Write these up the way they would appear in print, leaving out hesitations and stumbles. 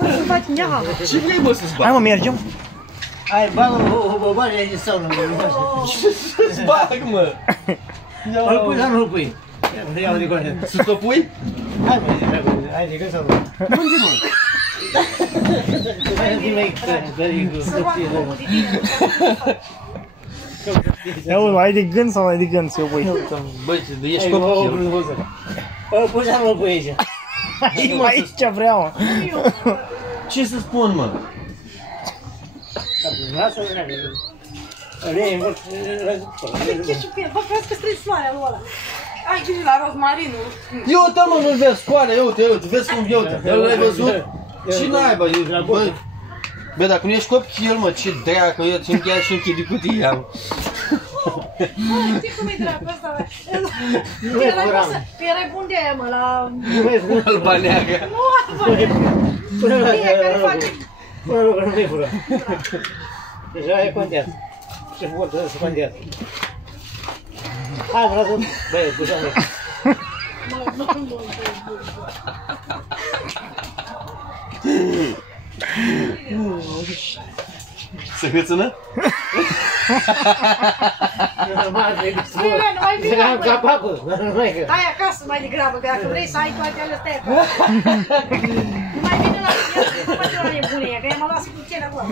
să faci neaga. Ce vrei, mă, să-ți bag? Hai, mă, mergem. Hai, bagă o bani aici în saună. Ce să-ți bag, mă? Îl pui sau nu-l pui? Ia-o de coane. Să te pui? Hai, mă, hai de gând sau nu? Unde, mă? Să roagă omul de tine. Ia uite, ai de gând sau ai de gând să o pui? Băi, ești copil. Îl pui sau nu-l pui aici? Aici vreau, mă. Ce să spun, mă? Lasă-l dreagă. Îl iei în vârf. Ce și pe el, vă vreau că strâns floarea lui ăla. Ai grijă la rozmarinul. Eu uite, mă, nu-l vezi, coane, eu uite, vezi cum eu uite. El l-ai văzut? Și n-ai, bă, bă. Bă, dacă nu ești copil, mă, ce dracu, eu ți-mi chiar și închid cutia, mă. Măi, știi cum e dracu ăsta, mă? Tu erai bun de aia, mă, la... Alba neagră. Nu, alba neagră. Bine, care face... Până lucră, nu-i fură. Deja e contează. Ce vortă să contează. Hai, vreau să... Băi, pușa mea. Se hâțână? Mai bine, capacul, hai acasă mai degrabă, că dacă vrei să ai toate alea astea acolo. Mai bine la el, nu face la nebunie, că i-am luat cu cele acolo.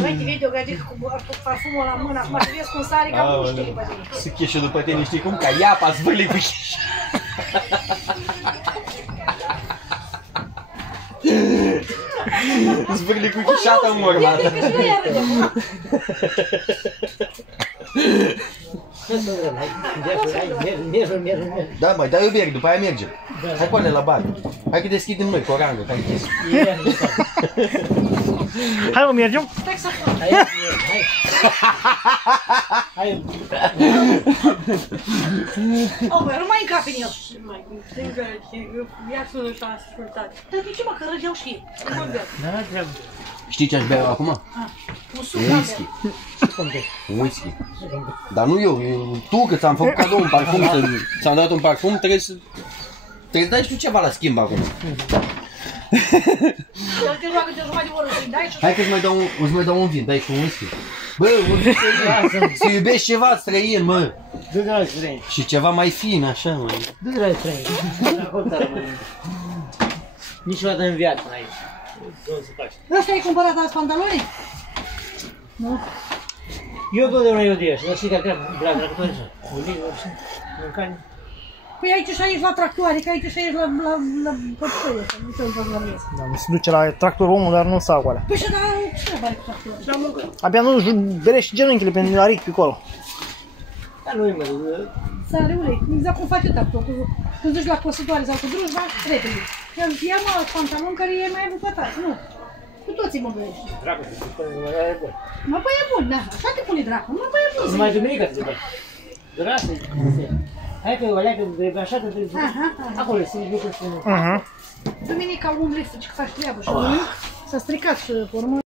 Băi, te vede o gagică cu parfumul la mână, acum te vezi cum sare ca muștele pe tine. Se cheșă după tine, știi cum? Ca iapa zvârli cu cheșă. Zvârli cu chișata în mormată. Iată că și noi iară de acum. Da, mai dai obiect, după aia mergem. Hai coane la bar. Hai că deschidem noi cu o rangă, care chestia. Hai, mă, mergem? Stai să fac. Hai. O, băi, nu mai încape în el. Viața nu s-a ascultat. Dar de ce mă, că răgeau și ei? Nu mă beau. Știi ce aș bea acum? Un suc Un la whisky. beau. Un whisky. Dar nu eu, tu că ți-am făcut cadou un parfum, ți-am dat un parfum, trebuie să dai și tu ceva la schimb acum. El te roagă de jumătate de oră să-i dai și... Hai că îți mai dau un vin, dai și un whisky. Bă, să iubești ceva străin, mă. Du-te la străin. Și ceva mai fin, așa, mă. Du-te la străin. Niciodată în viață aici. Nu se face. Ăsta ai cumpărat azi pantaloni? Nu? Eu totdeauna eu de ăștia, dar știi că treabă de la tractori și olivi, orice, mâncare. Păi aici și aici la tractoare, că aici și aici la pătăie, nu se întâmplă. Da, nu se duce la tractor omul, dar nu s-a acolo. Păi și dar ce treabă are cu tractorul? Abia nu bere și genunchile pe aric pe acolo. Dar nu-i mă, Sare ulei, exact cum face tractorul. Tu duci la cosătoare sau cu drujba, repede. El ia mă pantalon care e mai bucătat, nu. Cu toții mă găiești. dracu, se pune în bun. Mă, păi e bun, da, așa te pune dracu, mă, păi e bun. Numai duminică te băi. Doar asta e. Hai că o leagă de așa, de acolo, să i lucruri și nu. Duminica umbli să faci treabă și să stricat și pe urmă.